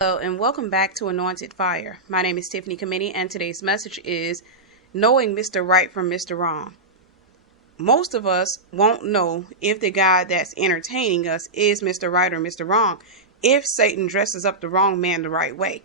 Hello and welcome back to Anointed Fire. My name is Tiffany Kamini and today's message is knowing Mr. Right from Mr. Wrong. Most of us won't know if the guy that's entertaining us is Mr. Right or Mr. Wrong if Satan dresses up the wrong man the right way.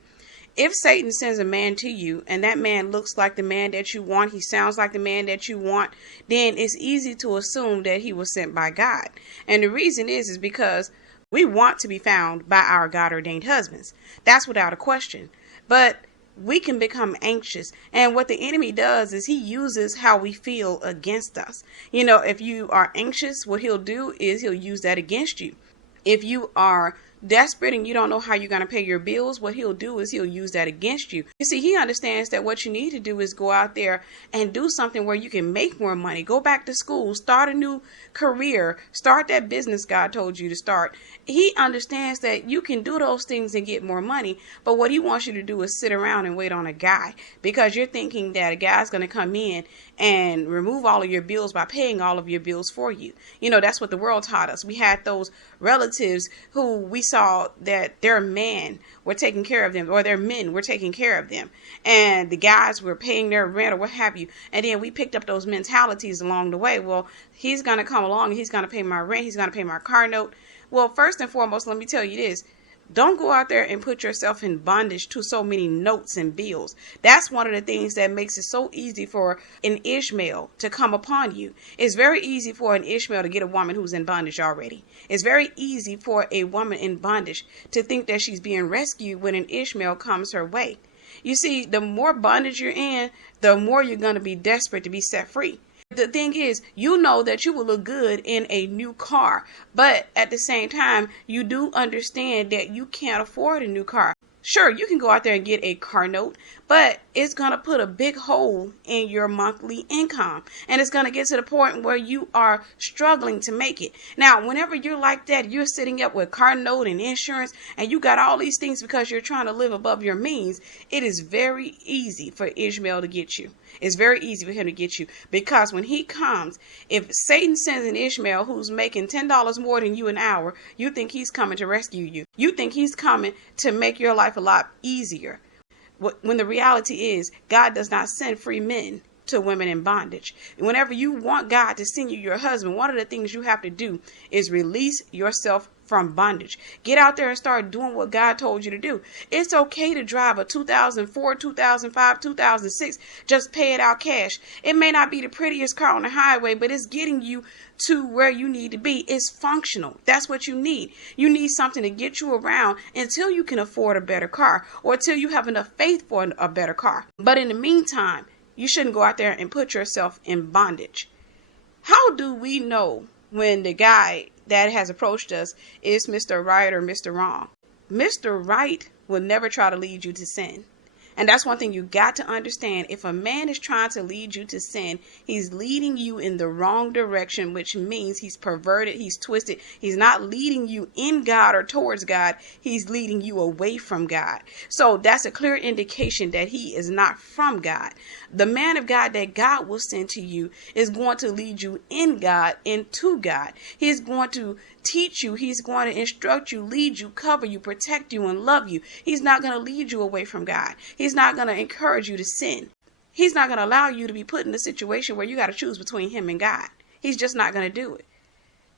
If Satan sends a man to you and that man looks like the man that you want, he sounds like the man that you want, then it's easy to assume that he was sent by God. And the reason is because we want to be found by our God-ordained husbands. That's without a question. But we can become anxious. And what the enemy does is he uses how we feel against us. If you are anxious, what he'll do is he'll use that against you. If you are desperate and you don't know how you're going to pay your bills, what he'll do is he'll use that against you. You see, he understands that what you need to do is go out there and do something where you can make more money. Go back to school, start a new career, start that business God told you to start. He understands that you can do those things and get more money, but what he wants you to do is sit around and wait on a guy because you're thinking that a guy's going to come in and remove all of your bills by paying all of your bills for you. That's what the world taught us. We had those relatives who we saw that their men were taking care of them, or their men were taking care of them, and the guys were paying their rent or what have you. And then we picked up those mentalities along the way. Well, he's going to come along and he's going to pay my rent. He's going to pay my car note. Well, first and foremost, let me tell you this. Don't go out there and put yourself in bondage to so many notes and bills. That's one of the things that makes it so easy for an Ishmael to come upon you. It's very easy for an Ishmael to get a woman who's in bondage already. It's very easy for a woman in bondage to think that she's being rescued when an Ishmael comes her way. You see, the more bondage you're in, the more you're going to be desperate to be set free. The thing is, you know that you will look good in a new car, but at the same time, you do understand that you can't afford a new car. Sure, you can go out there and get a car note, but it's going to put a big hole in your monthly income. And it's going to get to the point where you are struggling to make it. Now, whenever you're like that, you're sitting up with car note and insurance, and you got all these things because you're trying to live above your means. It is very easy for Ishmael to get you. It's very easy for him to get you because when he comes, if Satan sends an Ishmael who's making $10 more than you an hour, you think he's coming to rescue you. You think he's coming to make your life a lot easier. When the reality is, God does not send free men to women in bondage. Whenever you want God to send you your husband, one of the things you have to do is release yourself from bondage. Get out there and start doing what God told you to do. It's okay to drive a 2004, 2005, 2006. Just pay it out cash. It may not be the prettiest car on the highway, but it's getting you to where you need to be. It's functional. That's what you need. You need something to get you around until you can afford a better car or until you have enough faith for a better car. But in the meantime, you shouldn't go out there and put yourself in bondage. How do we know when the guy that has approached us is Mr. Right or Mr. Wrong? Mr. Right will never try to lead you to sin. And that's one thing you got to understand. If a man is trying to lead you to sin, he's leading you in the wrong direction, which means he's perverted, he's twisted. He's not leading you in God or towards God. He's leading you away from God. So that's a clear indication that he is not from God. The man of God that God will send to you is going to lead you in God, into God. He's going to teach you. He's going to instruct you, lead you, cover you, protect you, and love you. He's not going to lead you away from God. He's not going to encourage you to sin. He's not going to allow you to be put in a situation where you got to choose between him and God. He's just not going to do it.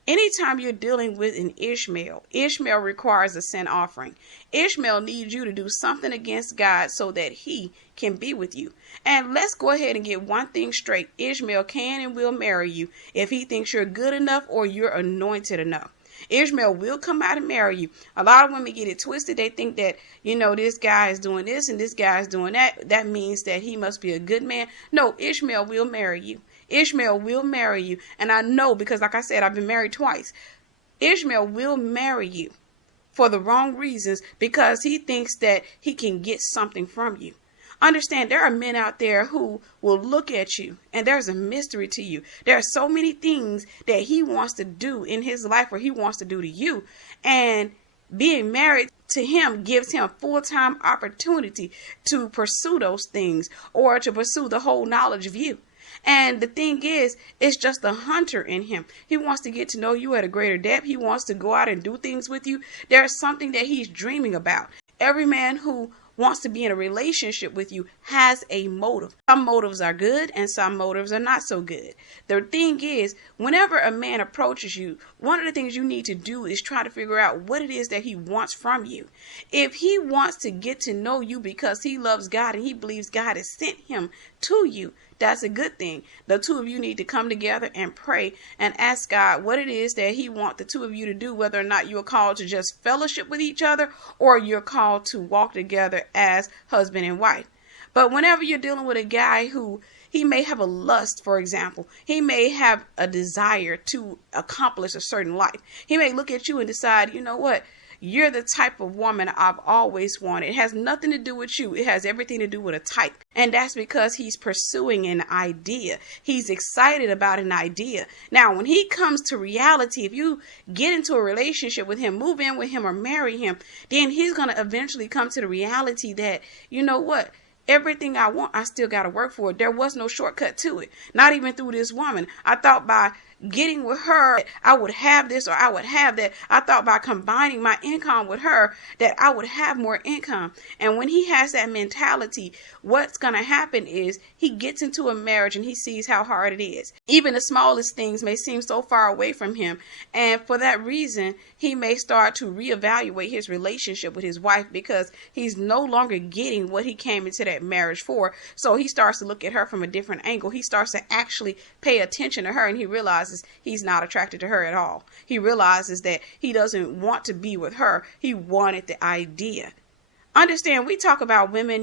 Anytime you're dealing with an Ishmael, Ishmael requires a sin offering. Ishmael needs you to do something against God so that he can be with you. And let's go ahead and get one thing straight. Ishmael can and will marry you if he thinks you're good enough or you're anointed enough. Ishmael will come out and marry you. A lot of women get it twisted. They think that, this guy is doing this and this guy is doing that. That means that he must be a good man. No, Ishmael will marry you. Ishmael will marry you. And I know because, like I said, I've been married twice. Ishmael will marry you for the wrong reasons because he thinks that he can get something from you. Understand, there are men out there who will look at you and there's a mystery to you. There are so many things that he wants to do in his life or he wants to do to you. And being married to him gives him full-time opportunity to pursue those things or to pursue the whole knowledge of you. And the thing is, it's just the hunter in him. He wants to get to know you at a greater depth. He wants to go out and do things with you. There's something that he's dreaming about. Every man who wants to be in a relationship with you has a motive. Some motives are good and some motives are not so good. The thing is, whenever a man approaches you, one of the things you need to do is try to figure out what it is that he wants from you. If he wants to get to know you because he loves God and he believes God has sent him to you, that's a good thing. The two of you need to come together and pray and ask God what it is that he wants the two of you to do, whether or not you're called to just fellowship with each other or you're called to walk together as husband and wife. But whenever you're dealing with a guy who he may have a lust, for example, he may have a desire to accomplish a certain life. He may look at you and decide, you know what? You're the type of woman I've always wanted. It has nothing to do with you. It has everything to do with a type. And that's because he's pursuing an idea. He's excited about an idea. Now, when he comes to reality, if you get into a relationship with him, move in with him or marry him, then he's going to eventually come to the reality that, you know what? Everything I want, I still got to work for it. There was no shortcut to it. Not even through this woman. I thought by getting with her, I would have this or I would have that. I thought by combining my income with her that I would have more income. And when he has that mentality, what's going to happen is he gets into a marriage and he sees how hard it is. Even the smallest things may seem so far away from him. And for that reason, he may start to reevaluate his relationship with his wife because he's no longer getting what he came into that marriage for. So he starts to look at her from a different angle. He starts to actually pay attention to her and he realizes he's not attracted to her at all. He realizes that he doesn't want to be with her. He wanted the idea. Understand, we talk about women,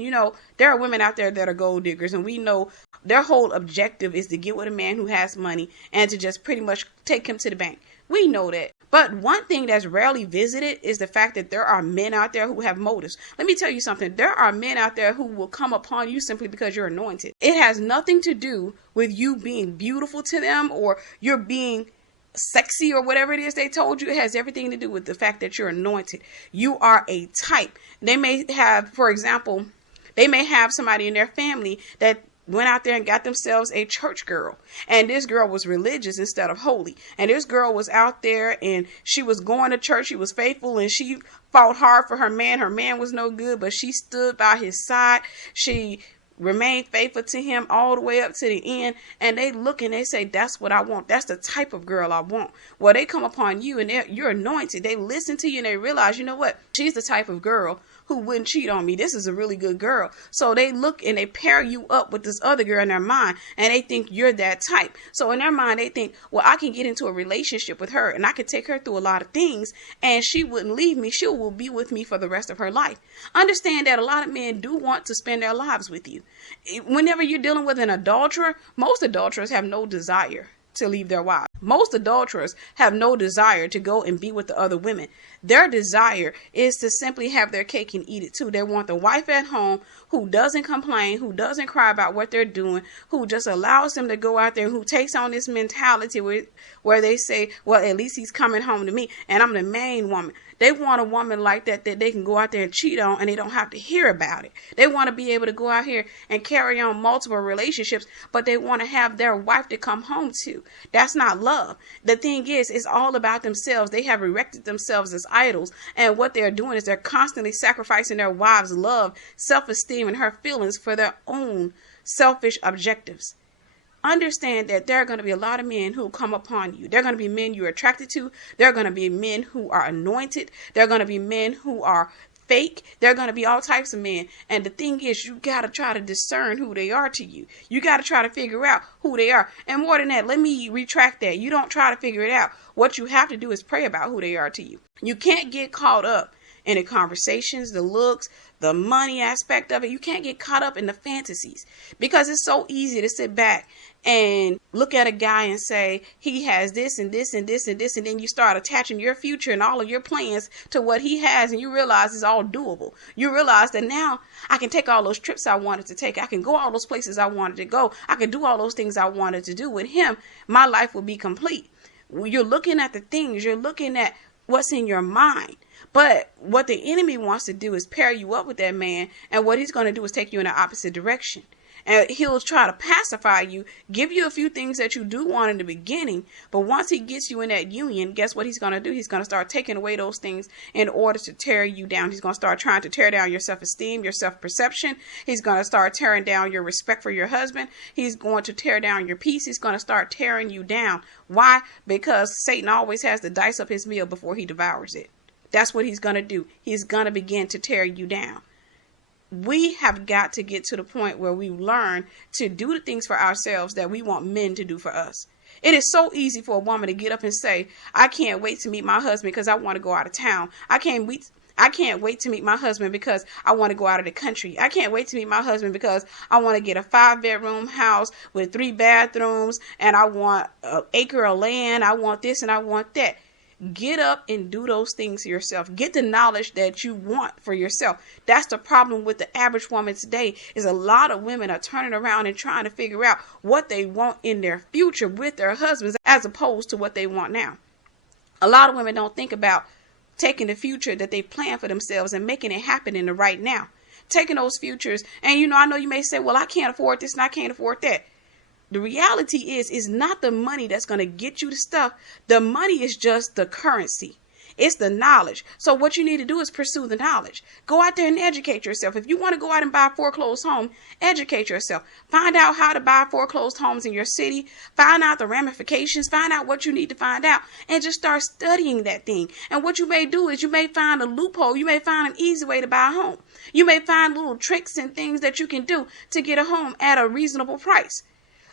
there are women out there that are gold diggers, and we know their whole objective is to get with a man who has money and to just pretty much take him to the bank. We know that. But one thing that's rarely visited is the fact that there are men out there who have motives. Let me tell you something. There are men out there who will come upon you simply because you're anointed. It has nothing to do with you being beautiful to them or you're being sexy or whatever it is they told you. It has everything to do with the fact that you're anointed. You are a type. They may have, for example, they may have somebody in their family that went out there and got themselves a church girl. And this girl was religious instead of holy. And this girl was out there and she was going to church. She was faithful and she fought hard for her man. Her man was no good, but she stood by his side. She remained faithful to him all the way up to the end. And they look and they say, that's what I want. That's the type of girl I want. Well, they come upon you and you're anointed. They listen to you and they realize, you know what? She's the type of girl who wouldn't cheat on me. This is a really good girl. So they look and they pair you up with this other girl in their mind and they think you're that type. So in their mind, they think, well, I can get into a relationship with her and I can take her through a lot of things and she wouldn't leave me. She will be with me for the rest of her life. Understand that a lot of men do want to spend their lives with you. Whenever you're dealing with an adulterer, most adulterers have no desire to leave their wives. Most adulterers have no desire to go and be with the other women. Their desire is to simply have their cake and eat it too. They want the wife at home who doesn't complain, who doesn't cry about what they're doing, who just allows them to go out there, who takes on this mentality where they say, well, at least he's coming home to me and I'm the main woman. They want a woman like that they can go out there and cheat on and they don't have to hear about it. They want to be able to go out here and carry on multiple relationships, but they want to have their wife to come home to. That's not love. The thing is, it's all about themselves. They have erected themselves as idols, and what they're doing is they're constantly sacrificing their wives' love, self-esteem, and her feelings for their own selfish objectives. Understand that there are going to be a lot of men who come upon you. There are going to be men you're attracted to. There are going to be men who are anointed. There are going to be men who are fake. There are going to be all types of men. And the thing is, you got to try to discern who they are to you. You got to try to figure out who they are. And more than that, let me retract that. You don't try to figure it out. What you have to do is pray about who they are to you. You can't get caught up in the conversations, the looks, the money aspect of it. You can't get caught up in the fantasies because it's so easy to sit back and look at a guy and say, he has this and this and this and this. And then you start attaching your future and all of your plans to what he has. And you realize it's all doable. You realize that now I can take all those trips I wanted to take. I can go all those places I wanted to go. I can do all those things I wanted to do. With him, my life will be complete. You're looking at the things. You're looking at what's in your mind. But what the enemy wants to do is pair you up with that man. And what he's going to do is take you in the opposite direction. And he'll try to pacify you, give you a few things that you do want in the beginning. But once he gets you in that union, guess what he's going to do? He's going to start taking away those things in order to tear you down. He's going to start trying to tear down your self-esteem, your self-perception. He's going to start tearing down your respect for your husband. He's going to tear down your peace. He's going to start tearing you down. Why? Because Satan always has to dice up his meal before he devours it. That's what he's going to do. He's going to begin to tear you down. We have got to get to the point where we learn to do the things for ourselves that we want men to do for us. It is so easy for a woman to get up and say, I can't wait to meet my husband because I want to go out of town. I can't wait to meet my husband because I want to go out of the country. I can't wait to meet my husband because I want to get a 5-bedroom house with 3 bathrooms and I want an acre of land. I want this and I want that. Get up and do those things yourself. Get the knowledge that you want for yourself. That's the problem with the average woman today, is a lot of women are turning around and trying to figure out what they want in their future with their husbands as opposed to what they want now. A lot of women don't think about taking the future that they plan for themselves and making it happen in the right now. Taking those futures. And I know you may say, well, I can't afford this and I can't afford that. The reality is not the money that's going to get you the stuff. The money is just the currency. It's the knowledge. So what you need to do is pursue the knowledge. Go out there and educate yourself. If you want to go out and buy a foreclosed home, educate yourself. Find out how to buy foreclosed homes in your city. Find out the ramifications. Find out what you need to find out. And just start studying that thing. And what you may do is you may find a loophole. You may find an easy way to buy a home. You may find little tricks and things that you can do to get a home at a reasonable price.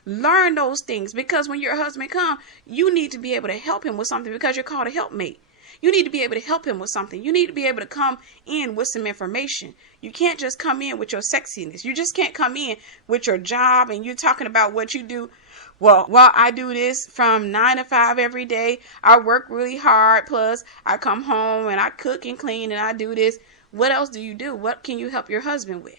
Learn those things, because when your husband comes, you need to be able to help him with something, because you're called a helpmate. You need to be able to help him with something. You need to be able to come in with some information. You can't just come in with your sexiness. You just can't come in with your job and you're talking about what you do. Well, I do this from 9 to 5 every day. I work really hard. Plus, I come home and I cook and clean and I do this. What else do you do? What can you help your husband with?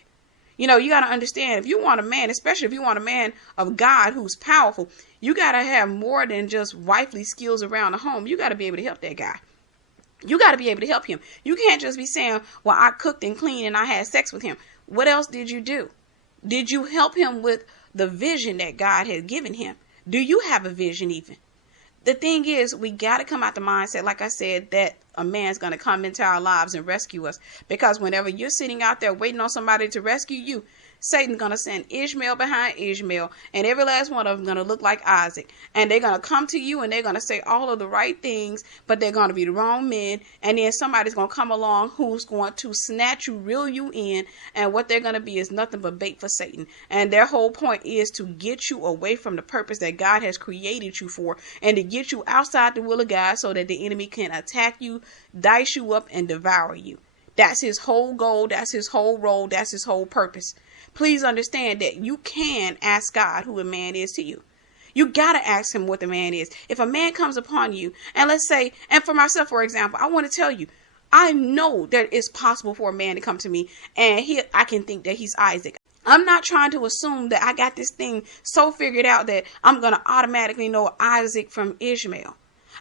You got to understand, if you want a man, especially if you want a man of God who's powerful, you got to have more than just wifely skills around the home. You got to be able to help that guy. You got to be able to help him. You can't just be saying, well, I cooked and cleaned and I had sex with him. What else did you do? Did you help him with the vision that God has given him? Do you have a vision even? The thing is, we got to come out the mindset, like I said, that a man's going to come into our lives and rescue us. Because whenever you're sitting out there waiting on somebody to rescue you, Satan's going to send Ishmael behind Ishmael, and every last one of them going to look like Isaac. And they're going to come to you and they're going to say all of the right things, but they're going to be the wrong men. And then somebody's going to come along who's going to snatch you, reel you in. And what they're going to be is nothing but bait for Satan. And their whole point is to get you away from the purpose that God has created you for, and to get you outside the will of God so that the enemy can attack you, dice you up, and devour you. That's his whole goal. That's his whole role. That's his whole purpose. Please understand that you can ask God who a man is to you. You got to ask him what the man is. If a man comes upon you, and let's say, and for myself, for example, I want to tell you, I know that it's possible for a man to come to me and I can think that he's Isaac. I'm not trying to assume that I got this thing so figured out that I'm going to automatically know Isaac from Ishmael.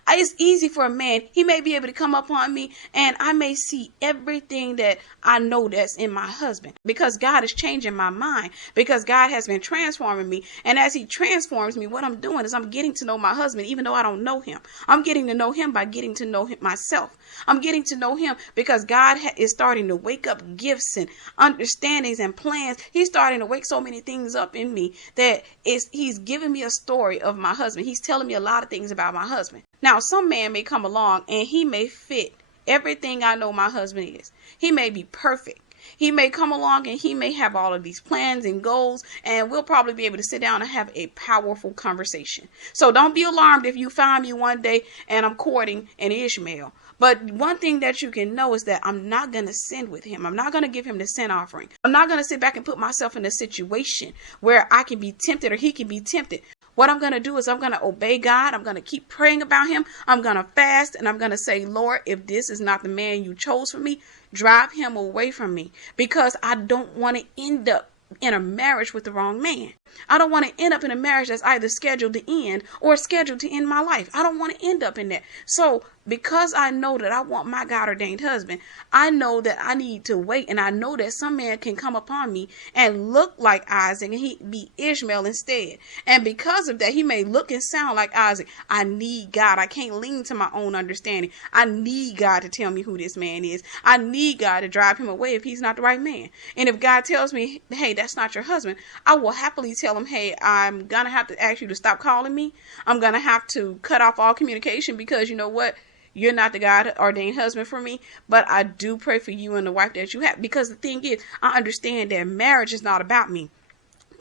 It's easy for a man. He may be able to come up on me and I may see everything that I know that's in my husband, because God is changing my mind, because God has been transforming me. And as he transforms me, what I'm doing is I'm getting to know my husband, even though I don't know him. I'm getting to know him by getting to know him myself. I'm getting to know him because God is starting to wake up gifts and understandings and plans. He's starting to wake so many things up in me that he's giving me a story of my husband. He's telling me a lot of things about my husband. Now, some man may come along and he may fit everything I know my husband is. He may be perfect. He may come along and he may have all of these plans and goals, and we'll probably be able to sit down and have a powerful conversation. So don't be alarmed if you find me one day and I'm courting an Ishmael. But one thing that you can know is that I'm not going to sin with him. I'm not going to give him the sin offering. I'm not going to sit back and put myself in a situation where I can be tempted or he can be tempted. What I'm going to do is I'm going to obey God. I'm going to keep praying about him. I'm going to fast, and I'm going to say, Lord, if this is not the man you chose for me, drive him away from me, because I don't want to end up in a marriage with the wrong man. I don't want to end up in a marriage that's either scheduled to end or scheduled to end my life. I don't want to end up in that. So because I know that I want my God ordained husband, I know that I need to wait. And I know that some man can come upon me and look like Isaac and he be Ishmael instead. And because of that, he may look and sound like Isaac. I need God. I can't lean to my own understanding. I need God to tell me who this man is. I need God to drive him away if he's not the right man. And if God tells me, hey, that's not your husband, I will happily tell him, hey, I'm going to have to ask you to stop calling me. I'm going to have to cut off all communication because you know what? You're not the God ordained husband for me, but I do pray for you and the wife that you have. Because the thing is, I understand that marriage is not about me.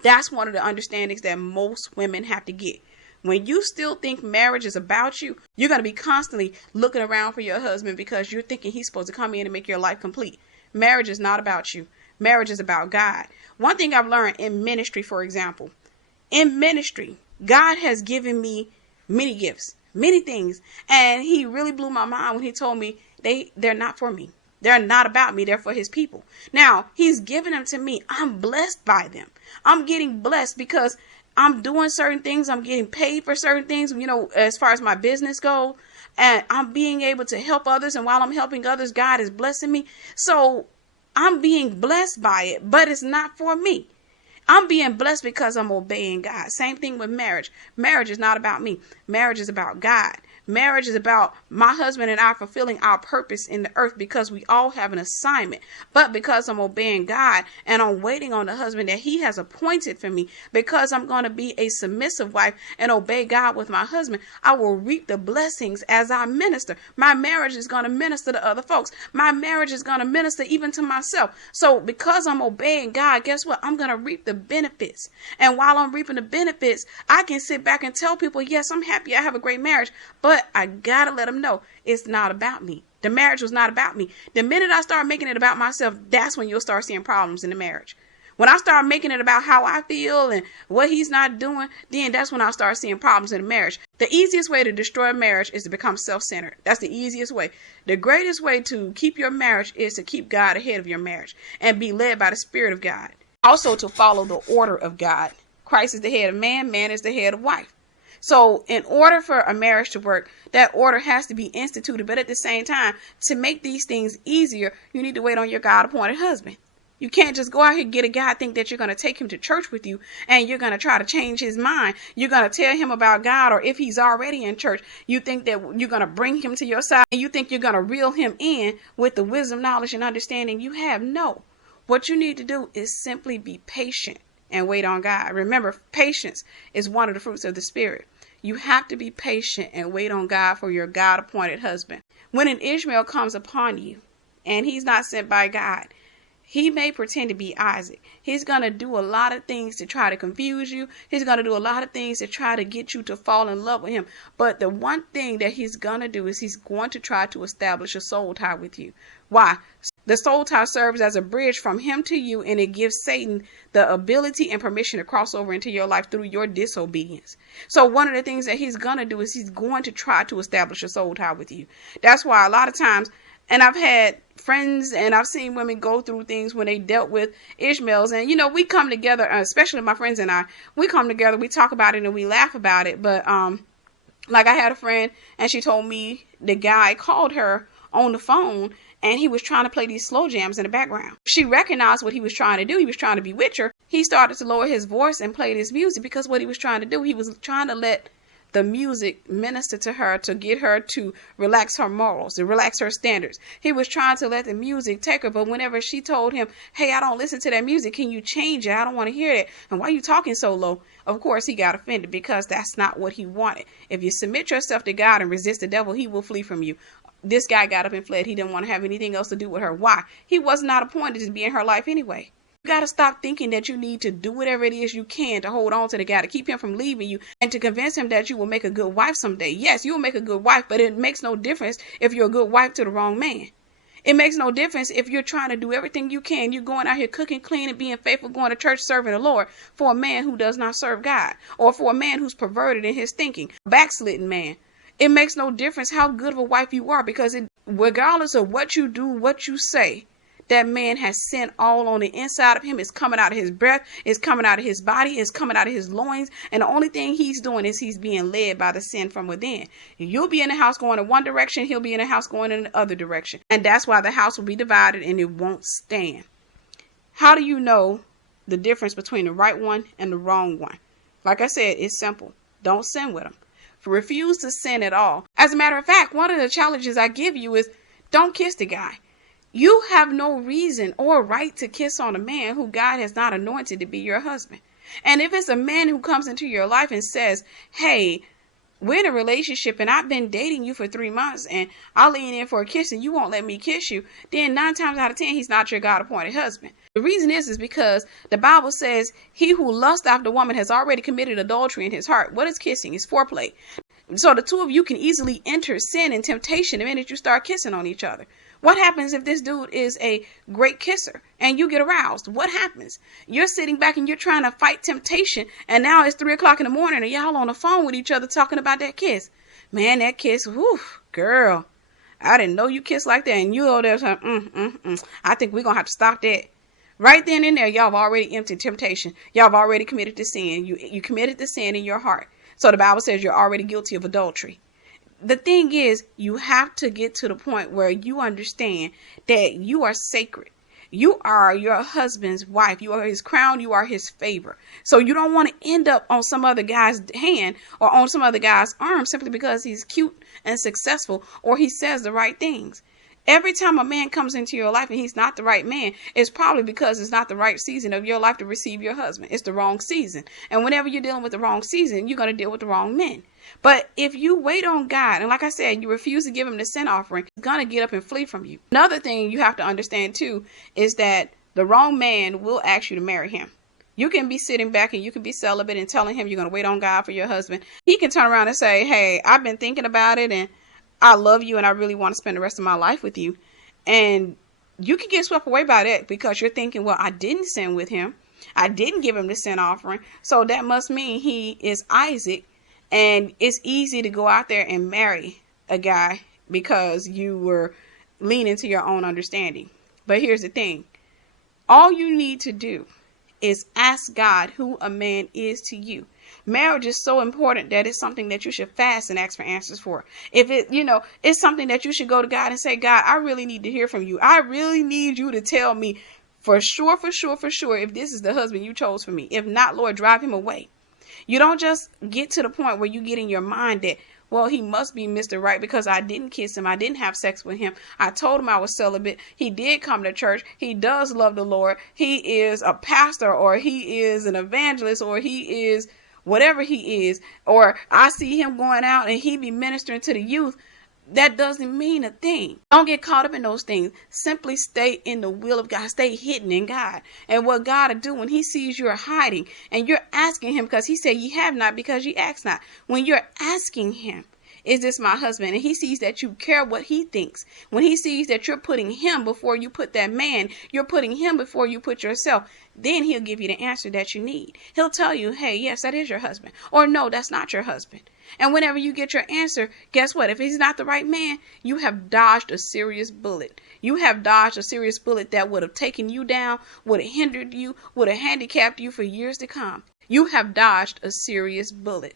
That's one of the understandings that most women have to get. When you still think marriage is about you, you're going to be constantly looking around for your husband because you're thinking he's supposed to come in and make your life complete. Marriage is not about you. Marriage is about God. One thing I've learned in ministry, for example, in ministry, God has given me many gifts, many things. And he really blew my mind when he told me they're not for me. They're not about me. They're for his people. Now, he's given them to me. I'm blessed by them. I'm getting blessed because I'm doing certain things. I'm getting paid for certain things, as far as my business goes. And I'm being able to help others. And while I'm helping others, God is blessing me. So I'm being blessed by it, but it's not for me. I'm being blessed because I'm obeying God. Same thing with marriage. Marriage is not about me. Marriage is about God. Marriage is about my husband and I fulfilling our purpose in the earth because we all have an assignment. But because I'm obeying God and I'm waiting on the husband that he has appointed for me, because I'm going to be a submissive wife and obey God with my husband, I will reap the blessings as I minister. My marriage is going to minister to other folks. My marriage is going to minister even to myself. So because I'm obeying God, guess what? I'm going to reap the benefits. And while I'm reaping the benefits, I can sit back and tell people, yes, I'm happy. I have a great marriage, but I gotta let them know it's not about me. The marriage was not about me. The minute I start making it about myself, that's when you'll start seeing problems in the marriage. When I start making it about how I feel and what he's not doing, then that's when I start seeing problems in the marriage. The easiest way to destroy a marriage is to become self-centered. That's the easiest way. The greatest way to keep your marriage is to keep God ahead of your marriage and be led by the Spirit of God. Also to follow the order of God. Christ is the head of man, man is the head of wife. So in order for a marriage to work, that order has to be instituted. But at the same time, to make these things easier, you need to wait on your God-appointed husband. You can't just go out here and get a guy, think that you're going to take him to church with you and you're going to try to change his mind. You're going to tell him about God, or if he's already in church, you think that you're going to bring him to your side and you think you're going to reel him in with the wisdom, knowledge, and understanding you have. No. What you need to do is simply be patient and wait on God. Remember, patience is one of the fruits of the Spirit. You have to be patient and wait on God for your God-appointed husband. When an Ishmael comes upon you and he's not sent by God, he may pretend to be Isaac. He's going to do a lot of things to try to confuse you. He's going to do a lot of things to try to get you to fall in love with him. But the one thing that he's going to do is he's going to try to establish a soul tie with you. Why? The soul tie serves as a bridge from him to you, and it gives Satan the ability and permission to cross over into your life through your disobedience. So one of the things that he's going to do is he's going to try to establish a soul tie with you. That's why a lot of times, and I've had friends and I've seen women go through things when they dealt with Ishmaels. And, we come together, especially my friends and I, we come together, we talk about it and we laugh about it. But like I had a friend and she told me the guy called her on the phone and he was trying to play these slow jams in the background. She recognized what he was trying to do. He was trying to bewitch her. He started to lower his voice and play this music because what he was trying to do, he was trying to let the music minister to her to get her to relax her morals, to relax her standards. He was trying to let the music take her, but whenever she told him, hey, I don't listen to that music, can you change it? I don't want to hear that. And why are you talking so low? Of course, he got offended because that's not what he wanted. If you submit yourself to God and resist the devil, he will flee from you. This guy got up and fled. He didn't want to have anything else to do with her. Why? He was not appointed to be in her life anyway. You got to stop thinking that you need to do whatever it is you can to hold on to the guy, to keep him from leaving you, and to convince him that you will make a good wife someday. Yes, you will make a good wife, but it makes no difference if you're a good wife to the wrong man. It makes no difference if you're trying to do everything you can. You're going out here cooking, cleaning, being faithful, going to church, serving the Lord for a man who does not serve God, or for a man who's perverted in his thinking, backslidden man. It makes no difference how good of a wife you are, because regardless of what you do, what you say, That man has sin all on the inside of him. It's coming out of his breath. It's coming out of his body. It's coming out of his loins. And the only thing he's doing is he's being led by the sin from within. You'll be in the house going in one direction. He'll be in the house going in the other direction. And that's why the house will be divided and it won't stand. How do you know the difference between the right one and the wrong one? Like I said, it's simple. Don't sin with them. Refuse to sin at all. As a matter of fact, one of the challenges I give you is don't kiss the guy. You have no reason or right to kiss on a man who God has not anointed to be your husband. And if it's a man who comes into your life and says, hey, we're in a relationship and I've been dating you for 3 months and I'll lean in for a kiss and you won't let me kiss you, then 9 times out of 10, he's not your God-appointed husband. The reason is because the Bible says he who lusts after a woman has already committed adultery in his heart. What is kissing? It's foreplay. So the two of you can easily enter sin and temptation the minute you start kissing on each other. What happens if this dude is a great kisser and you get aroused? What happens? You're sitting back and you're trying to fight temptation. And now it's 3 o'clock in the morning and y'all on the phone with each other talking about that kiss. Man, that kiss, whew, girl, I didn't know you kissed like that. And you over there saying, I think we're going to have to stop that. Right then and there, y'all have already emptied temptation. Y'all have already committed to sin. You committed the sin in your heart. So the Bible says you're already guilty of adultery. The thing is, you have to get to the point where you understand that you are sacred. You are your husband's wife. You are his crown. You are his favor. So you don't want to end up on some other guy's hand or on some other guy's arm simply because he's cute and successful or he says the right things. Every time a man comes into your life and he's not the right man, it's probably because it's not the right season of your life to receive your husband. It's the wrong season. And whenever you're dealing with the wrong season, you're going to deal with the wrong men. But if you wait on God, and like I said, you refuse to give him the sin offering, he's going to get up and flee from you. Another thing you have to understand too is that the wrong man will ask you to marry him. You can be sitting back and you can be celibate and telling him you're going to wait on God for your husband. He can turn around and say, hey, I've been thinking about it and I love you and I really want to spend the rest of my life with you. And you can get swept away by that because you're thinking, well, I didn't sin with him. I didn't give him the sin offering. So that must mean he is Isaac. And it's easy to go out there and marry a guy because you were leaning to your own understanding. But here's the thing. All you need to do is ask God who a man is to you. Marriage is so important that it's something that you should fast and ask for answers for. If it, it's something that you should go to God and say, God, I really need to hear from you. I really need you to tell me for sure if this is the husband you chose for me. If not, Lord, drive him away. You don't just get to the point where you get in your mind that, well, he must be Mr. Right because I didn't kiss him. I didn't have sex with him. I told him I was celibate. He did come to church. He does love the Lord. He is a pastor or he is an evangelist or he is whatever he is, or I see him going out and he be ministering to the youth. That doesn't mean a thing. Don't get caught up in those things. Simply stay in the will of God. Stay hidden in God. And what God will do when he sees you're hiding and you're asking him, because he said ye have not because ye ask not. When you're asking him, is this my husband? And he sees that you care what he thinks. When he sees that you're putting him before you put that man, you're putting him before you put yourself, then he'll give you the answer that you need. He'll tell you, hey, yes, that is your husband. Or no, that's not your husband. And whenever you get your answer, guess what? If he's not the right man, you have dodged a serious bullet. You have dodged a serious bullet that would have taken you down, would have hindered you, would have handicapped you for years to come. You have dodged a serious bullet.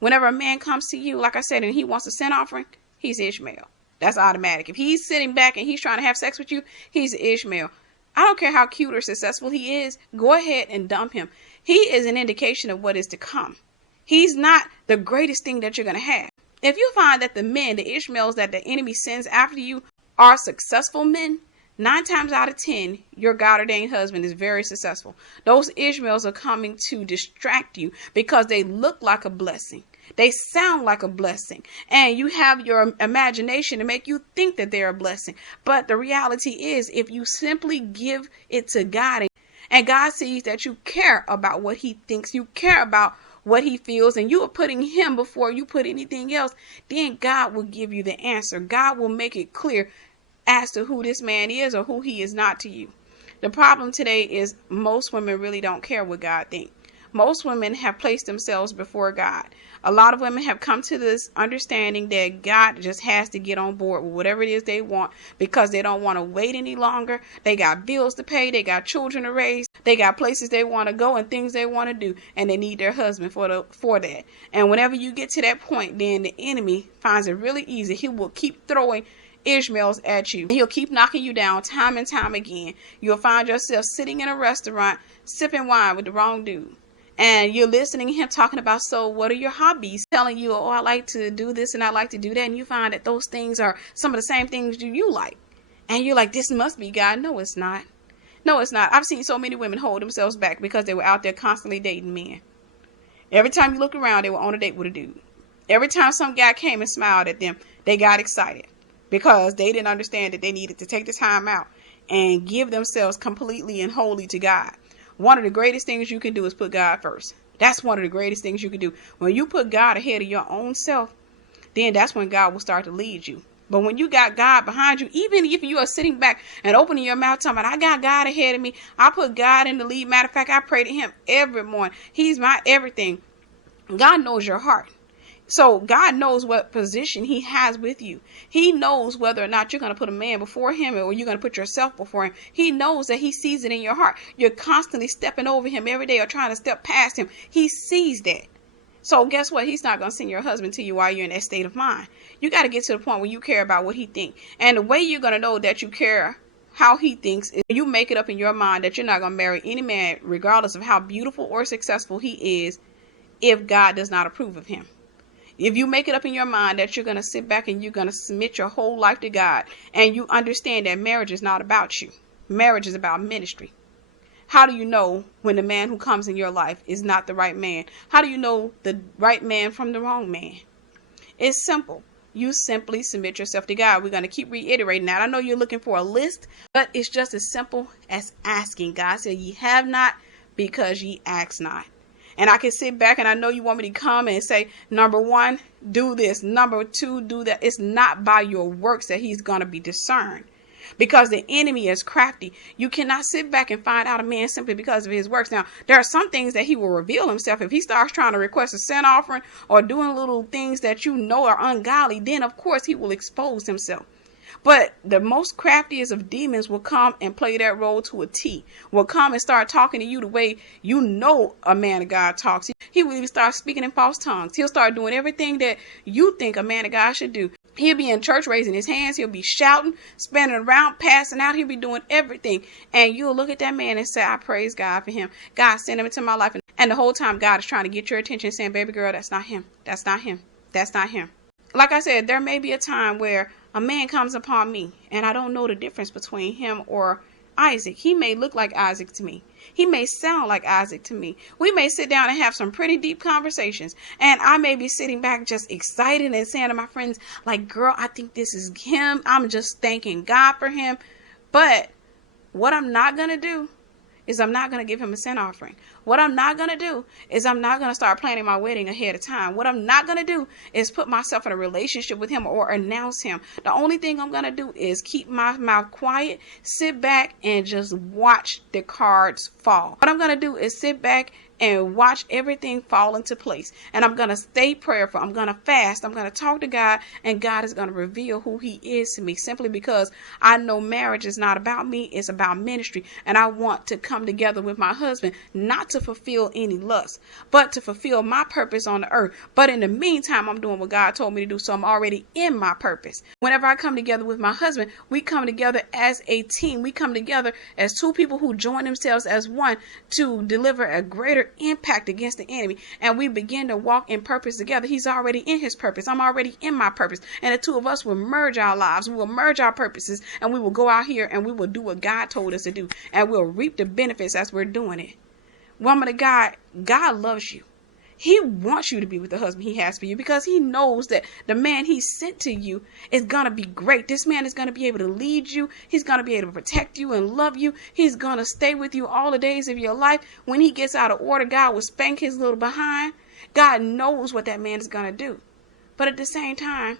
Whenever a man comes to you, like I said, and he wants a sin offering, he's Ishmael. That's automatic. If he's sitting back and he's trying to have sex with you, he's Ishmael. I don't care how cute or successful he is. Go ahead and dump him. He is an indication of what is to come. He's not the greatest thing that you're going to have. If you find that the men, the Ishmaels that the enemy sends after you are successful men, 9 times out of 10, your God-ordained husband is very successful. Those Ishmaels are coming to distract you because they look like a blessing. They sound like a blessing. And you have your imagination to make you think that they're a blessing. But the reality is, if you simply give it to God and God sees that you care about what he thinks, you care about what he feels, and you are putting him before you put anything else, then God will give you the answer. God will make it clear as to who this man is or who he is not to you. The problem today is most women really don't care what God thinks. Most women have placed themselves before God. A lot of women have come to this understanding that God just has to get on board with whatever it is they want because they don't want to wait any longer. They got bills to pay. They got children to raise. They got places they want to go and things they want to do. And they need their husband for that. And whenever you get to that point, then the enemy finds it really easy. He will keep throwing Ishmaels at you. He'll keep knocking you down time and time again. You'll find yourself sitting in a restaurant sipping wine with the wrong dude. And you're listening to him talking about, so what are your hobbies? Telling you, oh, I like to do this and I like to do that. And you find that those things are some of the same things you like. And you're like, this must be God. No, it's not. No, it's not. I've seen so many women hold themselves back because they were out there constantly dating men. Every time you look around, they were on a date with a dude. Every time some guy came and smiled at them, they got excited because they didn't understand that they needed to take the time out and give themselves completely and wholly to God. One of the greatest things you can do is put God first. That's one of the greatest things you can do. When you put God ahead of your own self, then that's when God will start to lead you. But when you got God behind you, even if you are sitting back and opening your mouth talking about, I got God ahead of me, I put God in the lead. Matter of fact, I pray to him every morning. He's my everything. God knows your heart. So God knows what position he has with you. He knows whether or not you're going to put a man before him or you're going to put yourself before him. He knows that he sees it in your heart. You're constantly stepping over him every day or trying to step past him. He sees that. So guess what? He's not going to send your husband to you while you're in that state of mind. You got to get to the point where you care about what he thinks. And the way you're going to know that you care how he thinks is you make it up in your mind that you're not going to marry any man, regardless of how beautiful or successful he is, if God does not approve of him. If you make it up in your mind that you're going to sit back and you're going to submit your whole life to God, and you understand that marriage is not about you. Marriage is about ministry. How do you know when the man who comes in your life is not the right man? How do you know the right man from the wrong man? It's simple. You simply submit yourself to God. We're going to keep reiterating that. I know you're looking for a list, but it's just as simple as asking. God said, ye have not because ye ask not. And I can sit back and I know you want me to come and say, number one, do this. Number two, do that. It's not by your works that he's going to be discerned. Because the enemy is crafty. You cannot sit back and find out a man simply because of his works. Now, there are some things that he will reveal himself. If he starts trying to request a sin offering or doing little things that you know are ungodly, then of course he will expose himself. But the most craftiest of demons will come and play that role to a T. Will come and start talking to you the way you know a man of God talks. He will even start speaking in false tongues. He'll start doing everything that you think a man of God should do. He'll be in church raising his hands. He'll be shouting, spinning around, passing out. He'll be doing everything. And you'll look at that man and say, I praise God for him. God sent him into my life. And the whole time God is trying to get your attention, saying, baby girl, that's not him. That's not him. That's not him. Like I said, there may be a time where a man comes upon me and I don't know the difference between him or Isaac. He may look like Isaac to me. He may sound like Isaac to me. We may sit down and have some pretty deep conversations. And I may be sitting back just excited and saying to my friends, like, girl, I think this is him. I'm just thanking God for him. But what I'm not going to do is I'm not going to give him a sin offering. What I'm not going to do is I'm not going to start planning my wedding ahead of time. What I'm not going to do is put myself in a relationship with him or announce him. The only thing I'm going to do is keep my mouth quiet, sit back and just watch the cards fall. What I'm going to do is sit back and watch everything fall into place. And I'm going to stay prayerful. I'm going to fast. I'm going to talk to God, and God is going to reveal who he is to me, simply because I know marriage is not about me. It's about ministry. And I want to come together with my husband, not to fulfill any lust, but to fulfill my purpose on the earth. But in the meantime, I'm doing what God told me to do. So I'm already in my purpose. Whenever I come together with my husband, we come together as a team. We come together as two people who join themselves as one to deliver a greater impact against the enemy, and we begin to walk in purpose together. He's already in his purpose. I'm already in my purpose, and the two of us will merge our lives. We will merge our purposes, and we will go out here and we will do what God told us to do, and we'll reap the benefits as we're doing it. Woman of God, God loves you. He wants you to be with the husband he has for you, because he knows that the man he sent to you is going to be great. This man is going to be able to lead you. He's going to be able to protect you and love you. He's going to stay with you all the days of your life. When he gets out of order, God will spank his little behind. God knows what that man is going to do. But at the same time,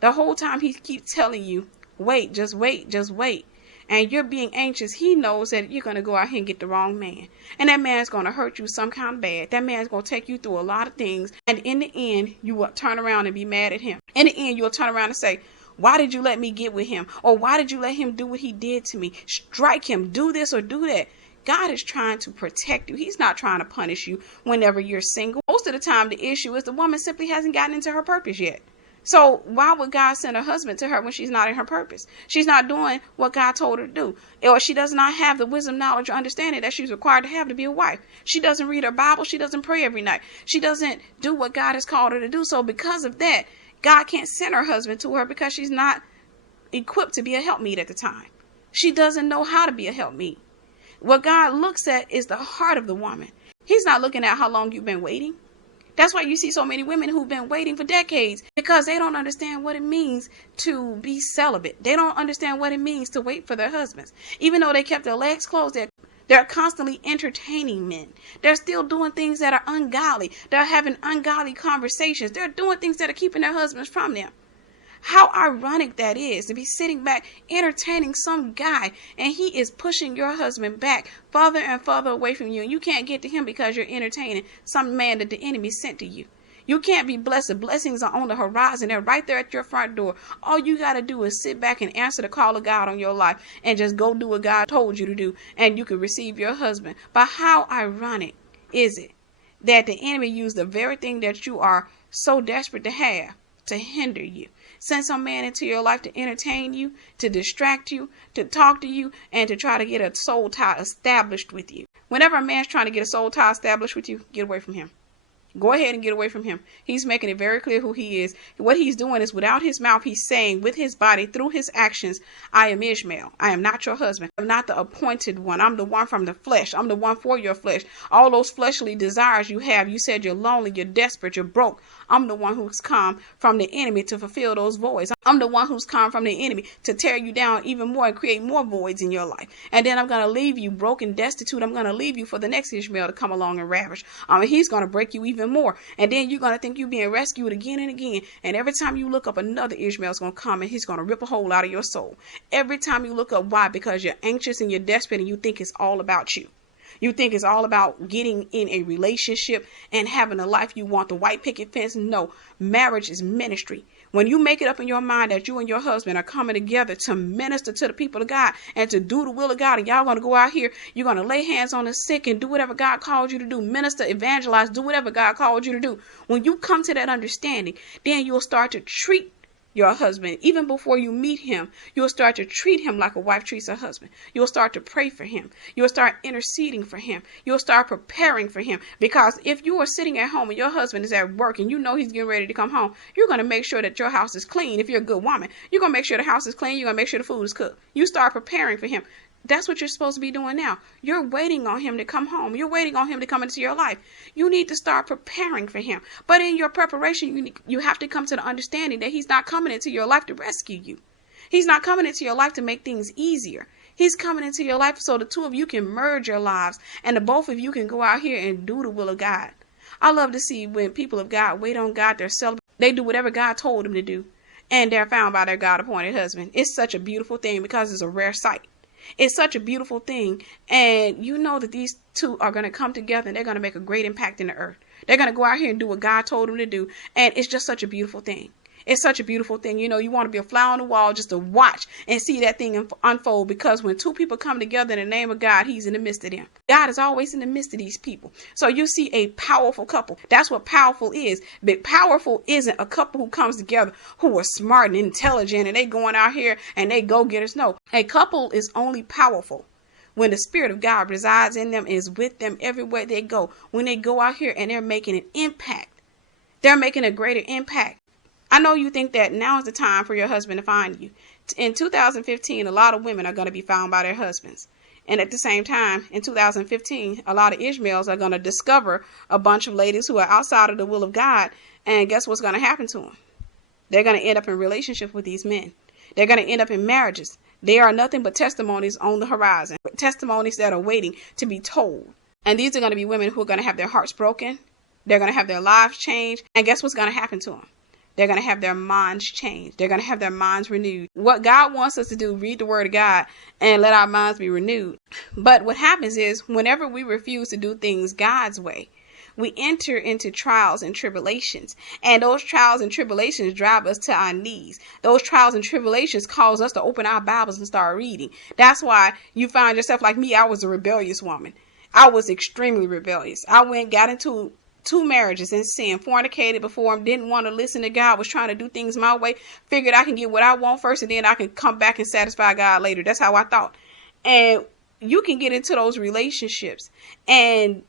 the whole time he keeps telling you, wait, just wait, just wait. and you're being anxious, he knows that you're going to go out here and get the wrong man. And that man's going to hurt you some kind of bad. That man's going to take you through a lot of things. And in the end, you will turn around and be mad at him. In the end, you'll turn around and say, why did you let me get with him? Or why did you let him do what he did to me? Strike him, do this or do that. God is trying to protect you. He's not trying to punish you whenever you're single. Most of the time, the issue is the woman simply hasn't gotten into her purpose yet. So why would God send her husband to her when she's not in her purpose? She's not doing what God told her to do. Or she does not have the wisdom, knowledge, or understanding that she's required to have to be a wife. She doesn't read her Bible. She doesn't pray every night. She doesn't do what God has called her to do. So because of that, God can't send her husband to her because she's not equipped to be a helpmeet at the time. She doesn't know how to be a helpmeet. What God looks at is the heart of the woman. He's not looking at how long you've been waiting. That's why you see so many women who've been waiting for decades, because they don't understand what it means to be celibate. They don't understand what it means to wait for their husbands. Even though they kept their legs closed, they're constantly entertaining men. They're still doing things that are ungodly. They're having ungodly conversations. They're doing things that are keeping their husbands from them. How ironic that is to be sitting back entertaining some guy and he is pushing your husband back further and further away from you, and you can't get to him because you're entertaining some man that the enemy sent to you. You can't be blessed. The blessings are on the horizon. They're right there at your front door. All you got to do is sit back and answer the call of God on your life and just go do what God told you to do, and you can receive your husband. But how ironic is it that the enemy used the very thing that you are so desperate to have to hinder you? Send some man into your life to entertain you, to distract you, to talk to you, and to try to get a soul tie established with you. Whenever a man's trying to get a soul tie established with you, get away from him. Go ahead and get away from him. He's making it very clear who he is. What he's doing is, without his mouth, he's saying with his body, through his actions, I am Ishmael. I am not your husband. I'm not the appointed one. I'm the one from the flesh. I'm the one for your flesh. All those fleshly desires you have. You said you're lonely, you're desperate, you're broke. I'm the one who's come from the enemy to fulfill those voids. I'm the one who's come from the enemy to tear you down even more and create more voids in your life. And then I'm going to leave you broken, destitute. I'm going to leave you for the next Ishmael to come along and ravish. He's going to break you even more. And then you're going to think you're being rescued again and again. And every time you look up, another Ishmael is going to come and he's going to rip a hole out of your soul. Every time you look up, why? Because you're anxious and you're desperate and you think it's all about you. You think it's all about getting in a relationship and having the life you want, the white picket fence. No, marriage is ministry. When you make it up in your mind that you and your husband are coming together to minister to the people of God and to do the will of God, and y'all going to go out here, you're going to lay hands on the sick and do whatever God called you to do, minister, evangelize, do whatever God called you to do. When you come to that understanding, then you'll start to treat your husband, even before you meet him, you'll start to treat him like a wife treats her husband. You'll start to pray for him. You'll start interceding for him. You'll start preparing for him. Because if you are sitting at home and your husband is at work and you know he's getting ready to come home, you're going to make sure that your house is clean. If you're a good woman, you're going to make sure the house is clean. You're going to make sure the food is cooked. You start preparing for him. That's what you're supposed to be doing now. You're waiting on him to come home. You're waiting on him to come into your life. You need to start preparing for him. But in your preparation, you have to come to the understanding that he's not coming into your life to rescue you. He's not coming into your life to make things easier. He's coming into your life so the two of you can merge your lives and the both of you can go out here and do the will of God. I love to see when people of God wait on God, they're celibate. They do whatever God told them to do, and they're found by their God-appointed husband. It's such a beautiful thing because it's a rare sight. It's such a beautiful thing. And you know that these two are going to come together and they're going to make a great impact in the earth. They're going to go out here and do what God told them to do. And it's just such a beautiful thing. It's such a beautiful thing. You know, you want to be a fly on the wall just to watch and see that thing unfold, because when two people come together in the name of God, he's in the midst of them. God is always in the midst of these people. So you see a powerful couple. That's what powerful is. But powerful isn't a couple who comes together who are smart and intelligent and they going out here and they go getters. No, a couple is only powerful when the Spirit of God resides in them, is with them everywhere they go. When they go out here and they're making an impact, they're making a greater impact. I know you think that now is the time for your husband to find you. In 2015, a lot of women are going to be found by their husbands. And at the same time, in 2015, a lot of Ishmaels are going to discover a bunch of ladies who are outside of the will of God. And guess what's going to happen to them? They're going to end up in relationships with these men. They're going to end up in marriages. They are nothing but testimonies on the horizon, testimonies that are waiting to be told. And these are going to be women who are going to have their hearts broken. They're going to have their lives changed. And guess what's going to happen to them? They're going to have their minds changed. They're going to have their minds renewed. What God wants us to do, read the word of God and let our minds be renewed. But what happens is whenever we refuse to do things God's way, we enter into trials and tribulations. And those trials and tribulations drive us to our knees. Those trials and tribulations cause us to open our Bibles and start reading. That's why you find yourself like me. I was a rebellious woman. I was extremely rebellious. I got into 2 marriages in sin, fornicated before him, didn't want to listen to God, was trying to do things my way, figured I can get what I want first and then I can come back and satisfy God later. That's how I thought. And you can get into those relationships and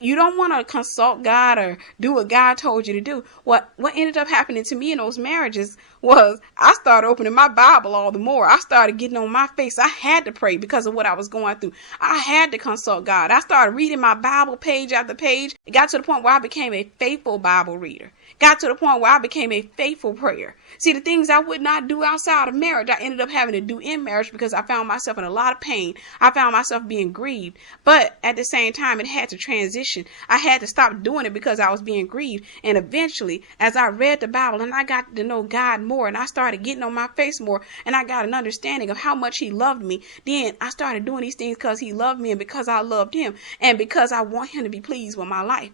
you don't want to consult God or do what God told you to do. What ended up happening to me in those marriages was I started opening my Bible all the more. I started getting on my face. I had to pray because of what I was going through. I had to consult God. I started reading my Bible page after page. It got to the point where I became a faithful Bible reader. Got to the point where I became a faithful prayer. See, the things I would not do outside of marriage, I ended up having to do in marriage because I found myself in a lot of pain. I found myself being grieved. But at the same time, it had to transition. I had to stop doing it because I was being grieved. And eventually, as I read the Bible and I got to know God more and I started getting on my face more and I got an understanding of how much he loved me, then I started doing these things because he loved me and because I loved him and because I want him to be pleased with my life.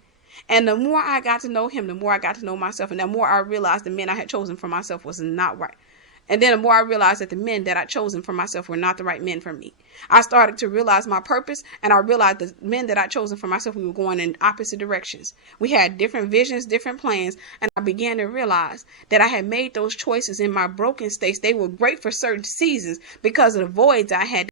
And the more I got to know him, the more I got to know myself. And the more I realized the men I had chosen for myself was not right. And then the more I realized that the men that I'd chosen for myself were not the right men for me. I started to realize my purpose, and I realized the men that I'd chosen for myself, we were going in opposite directions. We had different visions, different plans, and I began to realize that I had made those choices in my broken states. They were great for certain seasons because of the voids I had.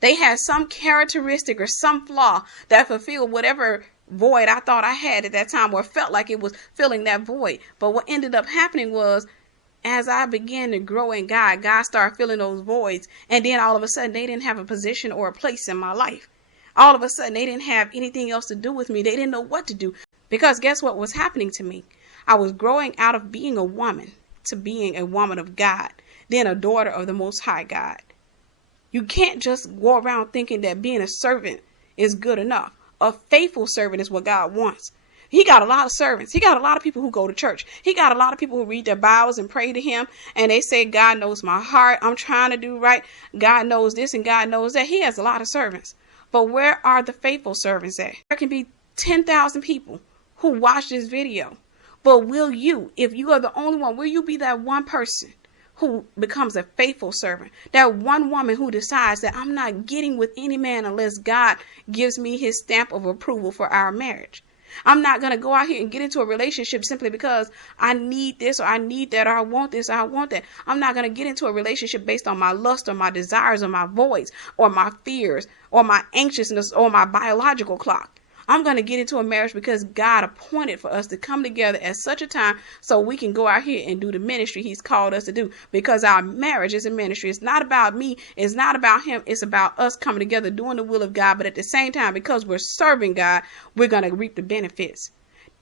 They had some characteristic or some flaw that fulfilled whatever void I thought I had at that time or felt like it was filling that void. But what ended up happening was as I began to grow in God, God started filling those voids. And then all of a sudden they didn't have a position or a place in my life. All of a sudden they didn't have anything else to do with me. They didn't know what to do because guess what was happening to me? I was growing out of being a woman to being a woman of God, then a daughter of the Most High God. You can't just go around thinking that being a servant is good enough. A faithful servant is what God wants. He got a lot of servants. He got a lot of people who go to church. He got a lot of people who read their Bibles and pray to him. And they say, God knows my heart. I'm trying to do right. God knows this and God knows that. He has a lot of servants. But where are the faithful servants at? There can be 10,000 people who watch this video. But will you, if you are the only one, will you be that one person who becomes a faithful servant? That one woman who decides that I'm not getting with any man unless God gives me his stamp of approval for our marriage. I'm not going to go out here and get into a relationship simply because I need this or I need that or I want this or I want that. I'm not going to get into a relationship based on my lust or my desires or my voids or my fears or my anxiousness or my biological clock. I'm going to get into a marriage because God appointed for us to come together at such a time so we can go out here and do the ministry he's called us to do, because our marriage is a ministry. It's not about me. It's not about him. It's about us coming together, doing the will of God. But at the same time, because we're serving God, we're going to reap the benefits.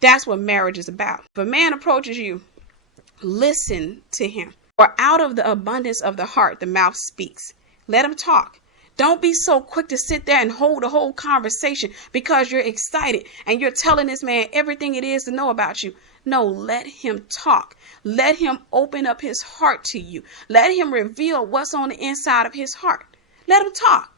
That's what marriage is about. If a man approaches you, listen to him. For out of the abundance of the heart, the mouth speaks. Let him talk. Don't be so quick to sit there and hold a whole conversation because you're excited and you're telling this man everything it is to know about you. No, let him talk. Let him open up his heart to you. Let him reveal what's on the inside of his heart. Let him talk.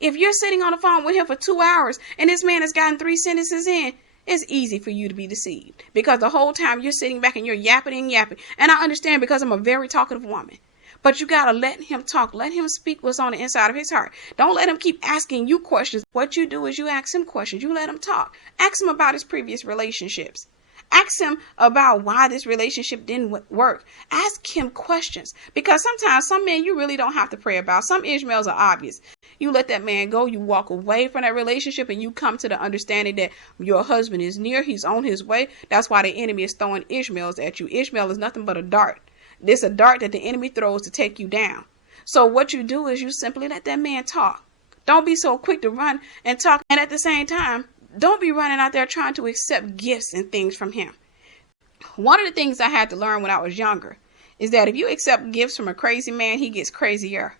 If you're sitting on the phone with him for 2 hours and this man has gotten 3 sentences in, it's easy for you to be deceived because the whole time you're sitting back and you're yapping and yapping. And I understand because I'm a very talkative woman. But you got to let him talk. Let him speak what's on the inside of his heart. Don't let him keep asking you questions. What you do is you ask him questions. You let him talk. Ask him about his previous relationships. Ask him about why this relationship didn't work. Ask him questions. Because sometimes some men you really don't have to pray about. Some Ishmaels are obvious. You let that man go. You walk away from that relationship and you come to the understanding that your husband is near. He's on his way. That's why the enemy is throwing Ishmaels at you. Ishmael is nothing but a dart. This is a dart that the enemy throws to take you down. So what you do is you simply let that man talk. Don't be so quick to run and talk. And at the same time, don't be running out there trying to accept gifts and things from him. One of the things I had to learn when I was younger is that if you accept gifts from a crazy man, he gets crazier.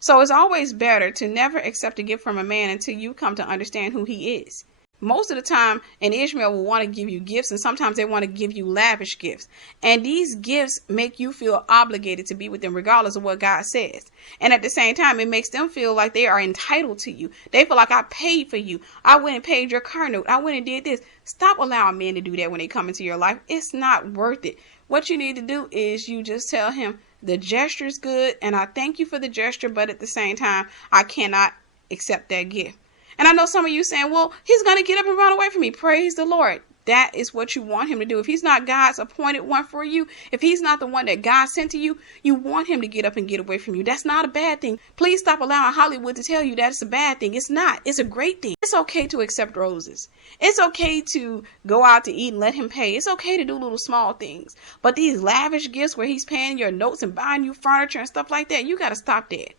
So it's always better to never accept a gift from a man until you come to understand who he is. Most of the time, an Ishmael will want to give you gifts, and sometimes they want to give you lavish gifts. And these gifts make you feel obligated to be with them regardless of what God says. And at the same time, it makes them feel like they are entitled to you. They feel like I paid for you. I went and paid your car note. I went and did this. Stop allowing men to do that when they come into your life. It's not worth it. What you need to do is you just tell him the gesture is good and I thank you for the gesture, but at the same time, I cannot accept that gift. And I know some of you saying, well, he's going to get up and run away from me. Praise the Lord. That is what you want him to do. If he's not God's appointed one for you, if he's not the one that God sent to you, you want him to get up and get away from you. That's not a bad thing. Please stop allowing Hollywood to tell you that it's a bad thing. It's not. It's a great thing. It's okay to accept roses. It's okay to go out to eat and let him pay. It's okay to do little small things. But these lavish gifts where he's paying your notes and buying you furniture and stuff like that, you got to stop that.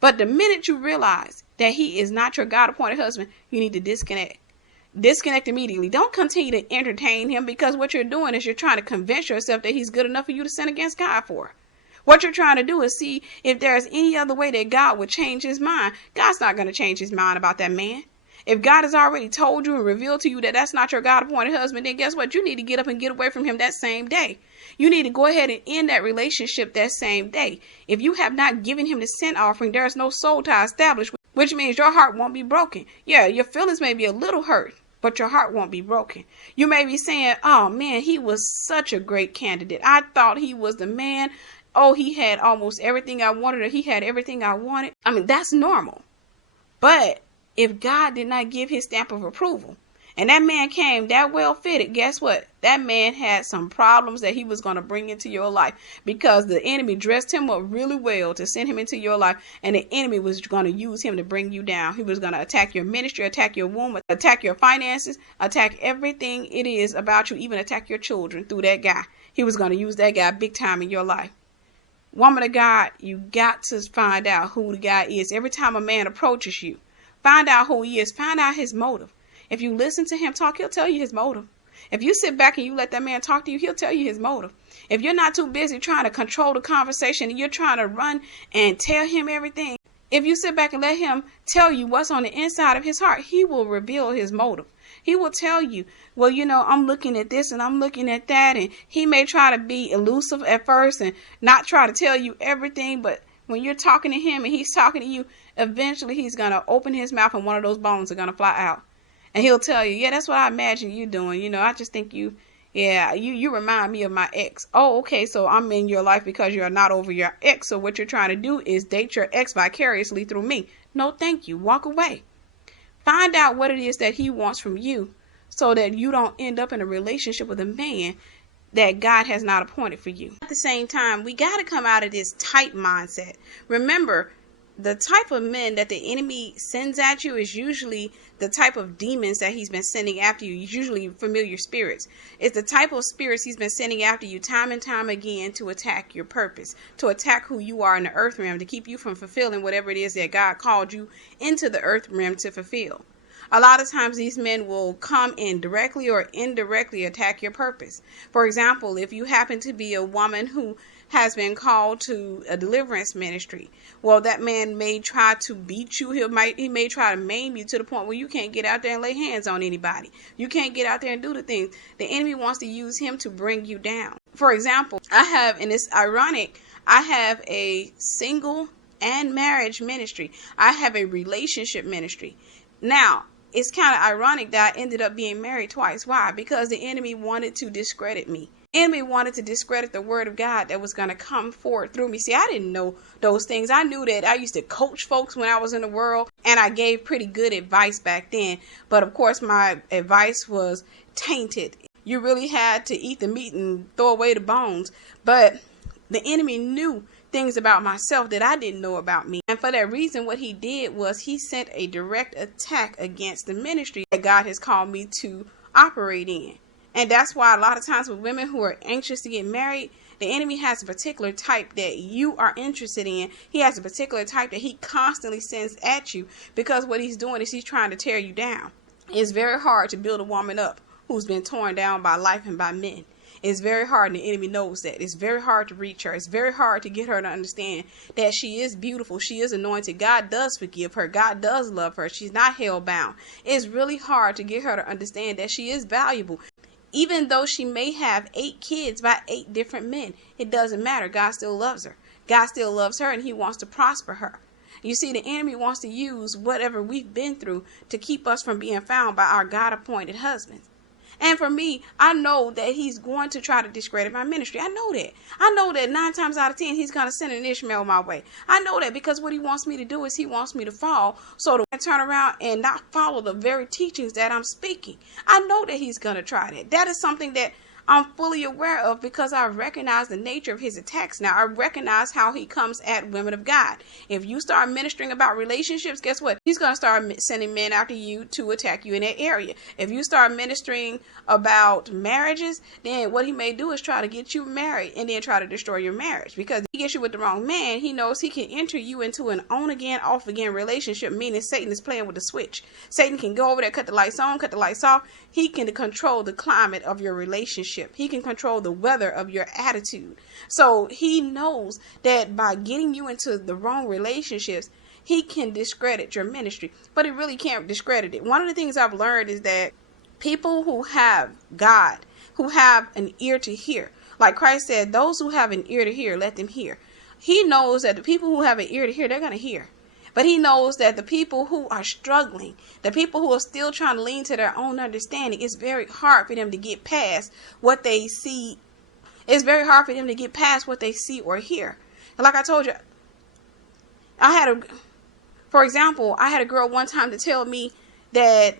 But the minute you realize that he is not your God-appointed husband, you need to disconnect. Disconnect immediately. Don't continue to entertain him, because what you're doing is you're trying to convince yourself that he's good enough for you to sin against God for. What you're trying to do is see if there's any other way that God would change his mind. God's not going to change his mind about that man. If God has already told you and revealed to you that that's not your God-appointed husband, then guess what? You need to get up and get away from him that same day. You need to go ahead and end that relationship that same day. If you have not given him the sin offering, there is no soul tie established, which means your heart won't be broken. Yeah, your feelings may be a little hurt, but your heart won't be broken. You may be saying, oh man, he was such a great candidate. I thought he was the man. Oh, he had almost everything I wanted, or he had everything I wanted. I mean, that's normal. But if God did not give his stamp of approval, and that man came that well fitted, guess what? That man had some problems that he was going to bring into your life, because the enemy dressed him up really well to send him into your life. And the enemy was going to use him to bring you down. He was going to attack your ministry, attack your womb, attack your finances, attack everything it is about you, even attack your children through that guy. He was going to use that guy big time in your life. Woman of God, you got to find out who the guy is. Every time a man approaches you, find out who he is. Find out his motive. If you listen to him talk, he'll tell you his motive. If you sit back and you let that man talk to you, he'll tell you his motive. If you're not too busy trying to control the conversation and you're trying to run and tell him everything, if you sit back and let him tell you what's on the inside of his heart, he will reveal his motive. He will tell you, well, you know, I'm looking at this and I'm looking at that. And he may try to be elusive at first and not try to tell you everything. But when you're talking to him and he's talking to you, eventually he's going to open his mouth and one of those bones are going to fly out. And he'll tell you, yeah, that's what I imagine you doing. You know, I just think you remind me of my ex. Oh, okay, so I'm in your life because you're not over your ex. So what you're trying to do is date your ex vicariously through me. No, thank you. Walk away. Find out what it is that he wants from you so that you don't end up in a relationship with a man that God has not appointed for you. At the same time, we got to come out of this type mindset. Remember, the type of men that the enemy sends at you is usually the type of demons that he's been sending after you. It's usually familiar spirits. It's the type of spirits he's been sending after you time and time again to attack your purpose, to attack who you are in the earth realm, to keep you from fulfilling whatever it is that God called you into the earth realm to fulfill. A lot of times these men will come in directly or indirectly attack your purpose. For example, if you happen to be a woman who has been called to a deliverance ministry, well, that man may try to beat you. He may try to maim you to the point where you can't get out there and lay hands on anybody. You can't get out there and do the things. The enemy wants to use him to bring you down. For example, and it's ironic, I have a single and marriage ministry. I have a relationship ministry. Now, it's kind of ironic that I ended up being married twice. Why? Because the enemy wanted to discredit me. The enemy wanted to discredit the word of God that was going to come forward through me. See, I didn't know those things. I knew that I used to coach folks when I was in the world, and I gave pretty good advice back then. But of course, my advice was tainted. You really had to eat the meat and throw away the bones. But the enemy knew things about myself that I didn't know about me. And for that reason, what he did was he sent a direct attack against the ministry that God has called me to operate in. And that's why a lot of times with women who are anxious to get married, the enemy has a particular type that you are interested in. He has a particular type that he constantly sends at you, because what he's doing is he's trying to tear you down. It's very hard to build a woman up who's been torn down by life and by men. It's very hard, and the enemy knows that. It's very hard to reach her. It's very hard to get her to understand that she is beautiful. She is anointed. God does forgive her. God does love her. She's not hell bound. It's really hard to get her to understand that she is valuable. Even though she may have 8 kids by 8 different men, it doesn't matter. God still loves her. God still loves her, and he wants to prosper her. You see, the enemy wants to use whatever we've been through to keep us from being found by our God-appointed husbands. And for me, I know that he's going to try to discredit my ministry. I know that. I know that 9 times out of 10, he's going to send an Ishmael my way. I know that because what he wants me to do is he wants me to fall so that I turn around and not follow the very teachings that I'm speaking. I know that he's going to try that. That is something that I'm fully aware of because I recognize the nature of his attacks now. I recognize how he comes at women of God. If you start ministering about relationships, guess what? He's going to start sending men after you to attack you in that area. If you start ministering about marriages, then what he may do is try to get you married and then try to destroy your marriage. Because if he gets you with the wrong man, he knows he can enter you into an on again, off again relationship, meaning Satan is playing with the switch. Satan can go over there, cut the lights on, cut the lights off. He can control the climate of your relationship. He can control the weather of your attitude. So he knows that by getting you into the wrong relationships, he can discredit your ministry. But he really can't discredit it. One of the things I've learned is that people who have God, who have an ear to hear, like Christ said, those who have an ear to hear, let them hear. He knows that the people who have an ear to hear, they're going to hear. But he knows that the people who are struggling, the people who are still trying to lean to their own understanding, it's very hard for them to get past what they see. It's very hard for them to get past what they see or hear. And like I told you, for example, I had a girl one time to tell me that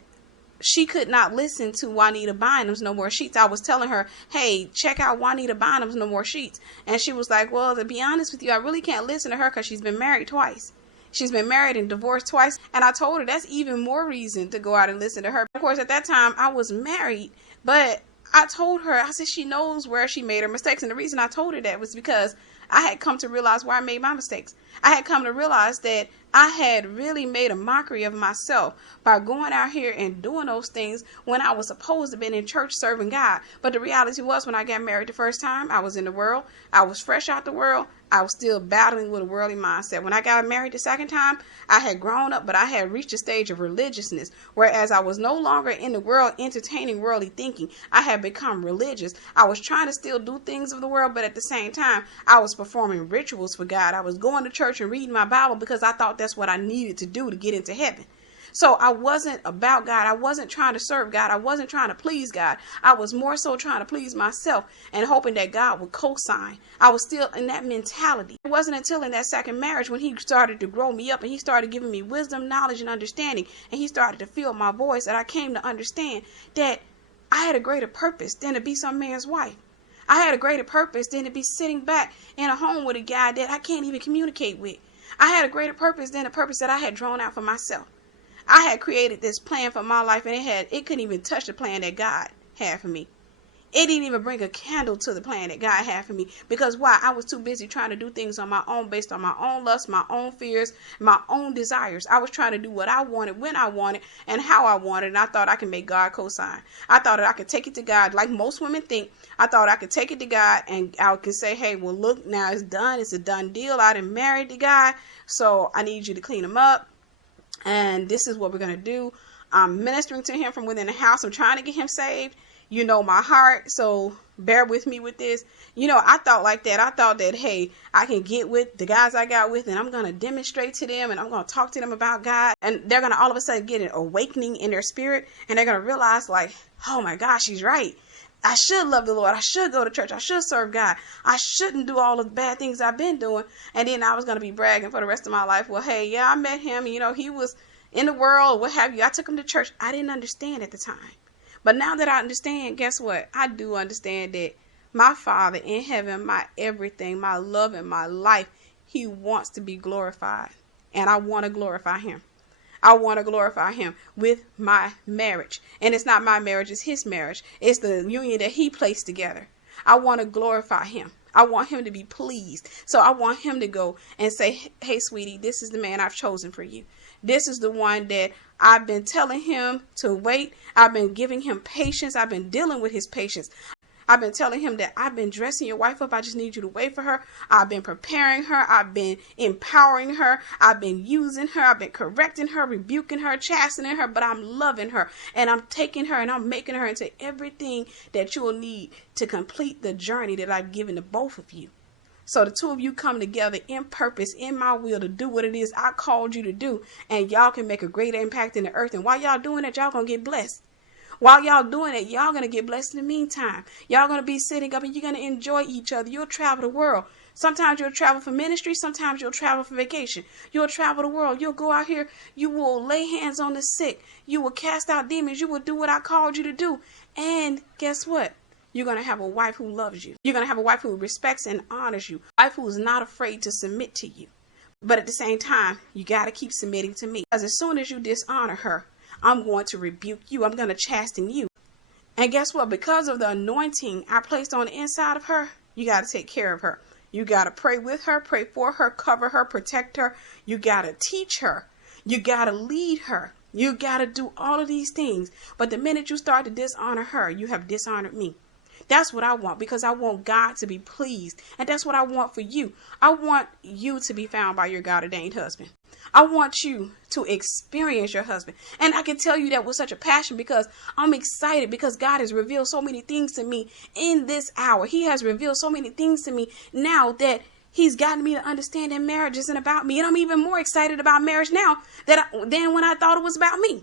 she could not listen to Juanita Bynum's No More Sheets. I was telling her, hey, check out Juanita Bynum's No More Sheets. And she was like, well, to be honest with you, I really can't listen to her because she's been married twice. She's been married and divorced twice. And I told her that's even more reason to go out and listen to her. Of course, at that time, I was married. But I told her, I said she knows where she made her mistakes. And the reason I told her that was because I had come to realize where I made my mistakes. I had come to realize that I had really made a mockery of myself by going out here and doing those things when I was supposed to be in church serving God. But the reality was, when I got married the first time, I was in the world. I was fresh out the world. I was still battling with a worldly mindset. When I got married the second time, I had grown up, but I had reached a stage of religiousness, whereas I was no longer in the world entertaining worldly thinking. I had become religious. I was trying to still do things of the world, but at the same time, I was performing rituals for God. I was going to church and reading my Bible because I thought that's what I needed to do to get into heaven. So I wasn't about God. I wasn't trying to serve God. I wasn't trying to please God. I was more so trying to please myself and hoping that God would co-sign. I was still in that mentality. It wasn't until in that second marriage when he started to grow me up and he started giving me wisdom, knowledge, and understanding, and he started to feel my voice, that I came to understand that I had a greater purpose than to be some man's wife. I had a greater purpose than to be sitting back in a home with a guy that I can't even communicate with. I had a greater purpose than the purpose that I had drawn out for myself. I had created this plan for my life, and it couldn't even touch the plan that God had for me. It didn't even bring a candle to the plan that God had for me. Because why? I was too busy trying to do things on my own, based on my own lust, my own fears, my own desires. I was trying to do what I wanted, when I wanted, and how I wanted. And I thought I could make God co-sign. I thought that I could take it to God. Like most women think, I thought I could take it to God and I could say, hey, well, look, now it's done. It's a done deal. I done married the guy. So I need you to clean him up. And this is what we're going to do. I'm ministering to him from within the house. I'm trying to get him saved. You know my heart, so bear with me with this. You know, I thought like that. I thought that, hey, I can get with the guys I got with, and I'm going to demonstrate to them, and I'm going to talk to them about God. And they're going to all of a sudden get an awakening in their spirit, and they're going to realize, like, oh my gosh, she's right. I should love the Lord. I should go to church. I should serve God. I shouldn't do all the bad things I've been doing. And then I was going to be bragging for the rest of my life. Well, hey, yeah, I met him. You know, he was in the world, what have you. I took him to church. I didn't understand at the time. But now that I understand, guess what? I do understand that my Father in heaven, my everything, my love and my life, he wants to be glorified. And I want to glorify him. I want to glorify him with my marriage. And it's not my marriage, it's his marriage. It's the union that he placed together. I want to glorify him. I want him to be pleased. So I want him to go and say, hey, sweetie, this is the man I've chosen for you. This is the one that I've been telling him to wait. I've been giving him patience. I've been dealing with his patience. I've been telling him that I've been dressing your wife up. I just need you to wait for her. I've been preparing her. I've been empowering her. I've been using her. I've been correcting her, rebuking her, chastening her, but I'm loving her. And I'm taking her and I'm making her into everything that you will need to complete the journey that I've given to both of you. So the two of you come together in purpose, in my will, to do what it is I called you to do. And y'all can make a great impact in the earth. And while y'all doing that, y'all going to get blessed. While y'all doing it, y'all going to get blessed in the meantime. Y'all going to be sitting up and you're going to enjoy each other. You'll travel the world. Sometimes you'll travel for ministry. Sometimes you'll travel for vacation. You'll travel the world. You'll go out here. You will lay hands on the sick. You will cast out demons. You will do what I called you to do. And guess what? You're going to have a wife who loves you. You're going to have a wife who respects and honors you. A wife who is not afraid to submit to you. But at the same time, you got to keep submitting to me. Because as soon as you dishonor her, I'm going to rebuke you. I'm going to chasten you. And guess what? Because of the anointing I placed on the inside of her, you got to take care of her. You got to pray with her, pray for her, cover her, protect her. You got to teach her. You got to lead her. You got to do all of these things. But the minute you start to dishonor her, you have dishonored me. That's what I want, because I want God to be pleased. And that's what I want for you. I want you to be found by your God-ordained husband. I want you to experience your husband. And I can tell you that with such a passion because I'm excited, because God has revealed so many things to me in this hour. He has revealed so many things to me now that he's gotten me to understand that marriage isn't about me. And I'm even more excited about marriage now than when I thought it was about me.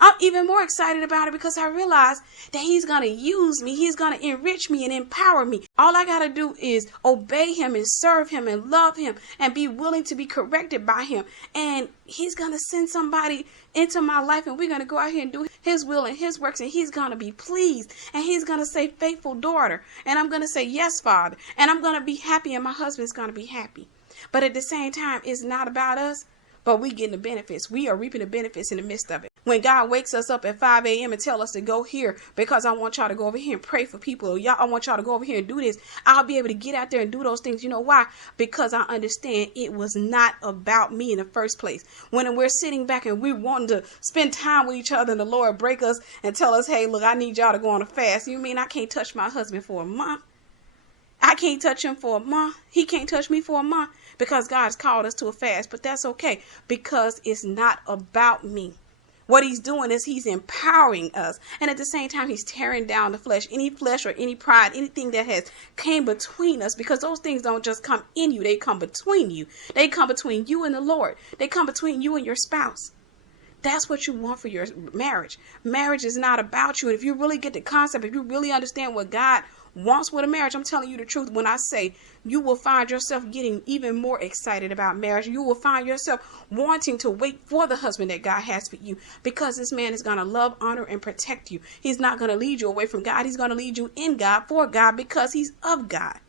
I'm even more excited about it because I realize that he's going to use me. He's going to enrich me and empower me. All I got to do is obey him and serve him and love him and be willing to be corrected by him. And he's going to send somebody into my life and we're going to go out here and do his will and his works, and he's going to be pleased and he's going to say, faithful daughter. And I'm going to say, yes, Father. And I'm going to be happy and my husband's going to be happy. But at the same time, it's not about us, but we getting the benefits. We are reaping the benefits in the midst of it. When God wakes us up at 5 a.m. and tell us to go here because I want y'all to go over here and pray for people, or I want y'all to go over here and do this, I'll be able to get out there and do those things. You know why? Because I understand it was not about me in the first place. When we're sitting back and we're wanting to spend time with each other and the Lord break us and tell us, hey, look, I need y'all to go on a fast. You mean I can't touch my husband for a month? I can't touch him for a month. He can't touch me for a month because God's called us to a fast. But that's okay because it's not about me. What he's doing is he's empowering us. And at the same time, he's tearing down the flesh or any pride, anything that has came between us, because those things don't just come in you. They come between you. They come between you and the Lord. They come between you and your spouse. That's what you want for your marriage. Marriage is not about you. And if you really get the concept, if you really understand what God wants with a marriage, I'm telling you the truth when I say you will find yourself getting even more excited about marriage. You will find yourself wanting to wait for the husband that God has for you, because this man is going to love, honor, and protect you. He's not going to lead you away from God. He's going to lead you in God, for God, because he's of God.